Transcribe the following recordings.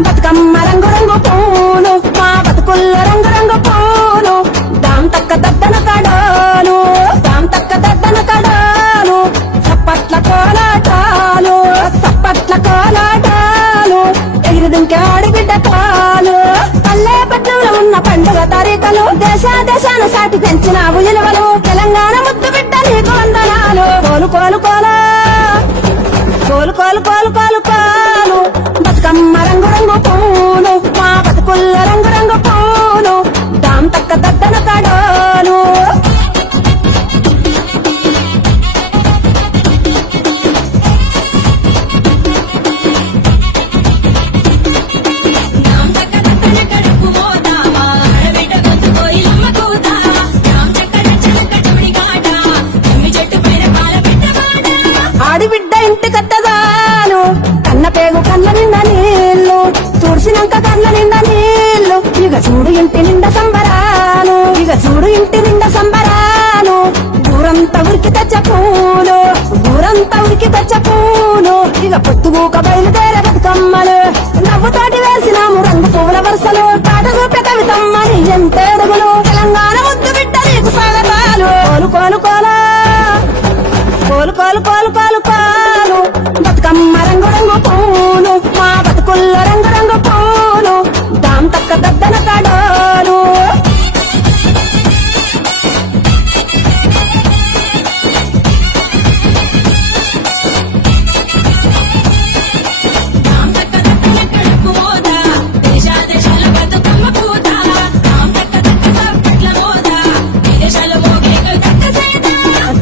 బతుకమ్మ రంగు రంగు పూలు మా బతుకుల్లో రంగు రంగు పూలు దాం తక్క దద్దన కడాలు దాం తక్క దద్దన కడాలు సప్పట్ల కోలాటాలు సప్పట్ల కోలాటాలు ఎగిరిదుంకే ఆడిబిడ్డ కాలు పల్లె పట్టణంలో ఉన్న పండుగ తారీఖులు దేశాన సాటి పెంచిన విలువలు తెలంగాణ ముద్దు బిడ్డ నీకు వందనాలు కోలు కోలు కోలా కోలు కోలు కోలు కోలు కోలు బతుకమ్మ రంగు రంగు పూలు మా బతుకుల్లో రంగు రంగు పూలు దాం తక్క దద్దన కడాలు ఆడిబిడ్డ ఇంటి కట్టదాను కన్న పేగు కన్న నిండా నీళ్లు తుడిసినాక కన్న నిండా నీళ్లు ఇక చూడు ఇంటి నిండా సంబరాలు ఇక చూడు ఇంటి నిండా సంబరాలు ఊరంతా ఉరికి తెచ్చ పూలు ఊరంతా ఉరికి తెచ్చ పూలు ఇక పొత్తుగూక బయలుదేరే బతుకమ్మలు నవ్వుతాటి వేసినాము రంగు పువ్వుల వరుసలు తాట చూపే కవితమ్మని ఎంతేడుగులు తెలంగాణ ముద్దు బిడ్డ నీకు స్వాగతాలు కోలు కోలు కోలా కోలు కోలు కోలు కోలు కోలు బతుకమ్మ రంగు రంగు పూలు మా బతుకుల్లో రంగు రంగు పూలు దాం తక్క దద్దన కడాలు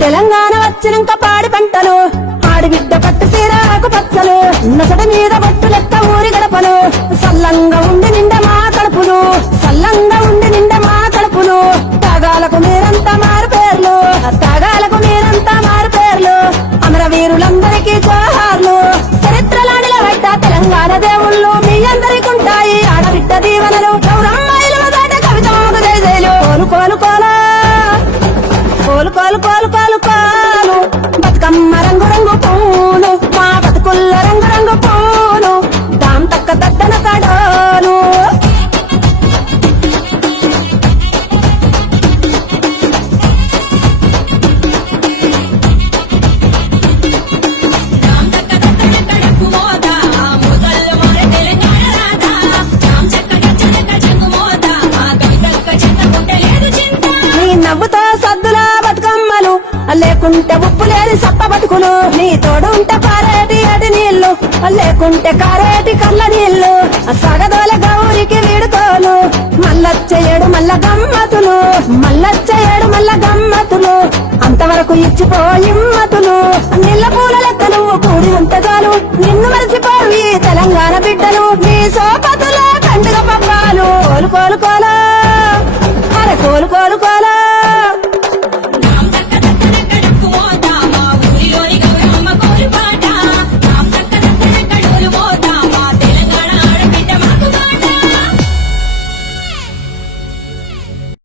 తెలంగాణ వచ్చినాక పాడి పంటలు ఆడిబిడ్డ పట్టు సీరాకు పచ్చలు నొసట మీద బొట్టు లెక్క ఊరి గడపలు సల్లంగా ఉండి నిండా మా కడుపులు సల్లంగా ఉండి నిండా మా కడుపులు తాగాలకు మీరంతా మారు పేర్లు తాగాలకు మీరంతా మారు పేర్లు అమరవీరులందరికీ జోహార్లు చరిత్రలాడిల పడ్డ తెలంగాణ దేవుళ్ళు మీ అందరికీ ఉంటాయి ఆడబిడ్డ దీవెనలు గౌరమ్మాయిల దాట కవితమ్మకు జయజయలు కోలు కోలు కోలా కోలు కోలు కోలు కోలు కోలు బతుకమ్మ రంగు రంగు పూలు మా బతుకుల్లో రంగు రంగు పూలు దాం తక్క దద్దన కడాలు నీ నవ్వుతో సద్దులా బతుకమ్మలు లేకుంటే ఉప్పు లేని సప్ప బతుకులు నీ తోడు ఉంటే పారేటి అడి నీళ్లు లేకుంటే కారేటి కళ్ళ నీళ్లు సగదోల గౌరికి వీడుకోలు మల్లొచ్చేయడు మల్ల గమ్మతులు మల్లొచ్చేయడు మల్ల గమ్మతులు అంతవరకు ఇచ్చిపోయిమ్మతులు నీళ్ళ పూల లెక్క నువ్వు కూడి ఉంటే చాలు నిన్ను మరిసిపోయి తెలంగాణ బిడ్డలు నీ సోపతుల పండుగ పబ్బాలు కోలు కోలు కోలా అరే కోలు కోలు కోలా